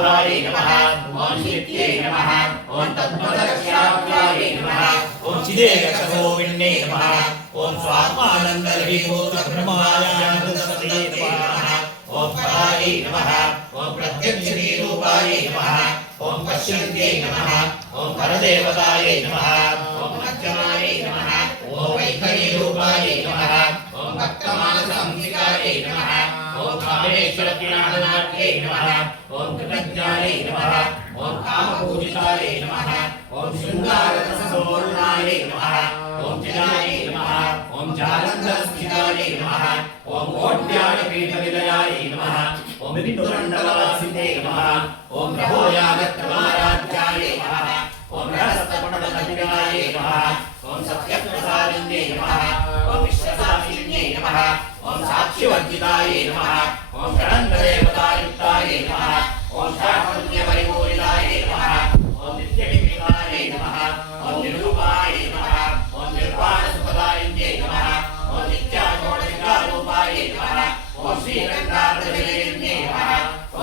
स्वाहायै नमः ॐ शित्यै नमः ॐ तत्पदरक्षाभ्यायै नमः ॐ चिदेकशोभिन्यै नमः ॐ स्वात्मानन्दविभूतब्रह्मायानन्दसत्यै नमः ॐ परायै नमः ॐ प्रत्यक्षरूपायै नमः ॐ पश्यन्त्यै नमः ॐ परदेवतायै नमः ॐ मध्यमायै नमः ॐ वैखरीरूपायै नमः ॐ भक्तमानसंहितायै नमः ॐ कामेश्वरज्ञाननाट्यै नमः ॐ कृतज्ञायै नमः ॐ कामपूजितायै नमः ॐ शृङ्गाररसपूर्णायै नमः ॐ चिदायै नमः ॐ जालन्धरस्थितायै नमः ॐ कोट्यायपीठविलयायै नमः ॐ बिन्दुमण्डलवासिन्यै नमः ॐ प्रभोयागत्रमाराध्यायै नमः ॐ रहस्तपटलकटिकायै नमः ॐ सत्यप्रसादिन्यै नमः ॐ विश्वसाक्षिण्यै नमः ॐ साक्षिवर्जितायै नमः ॐ गणन्धदेवतायुक्तायै नमः ॐ शाकुण्यपरिपूरितायै नमः ॐ नित्यनिमितायै नमः ॐ निरूपायै नमः ॐ निर्वाणसुखदायिन्यै नमः ॐ नित्याषोडशिखारूपायै नमः ॐ श्रीकण्ठार्थविजयिन्यै नमः ॐ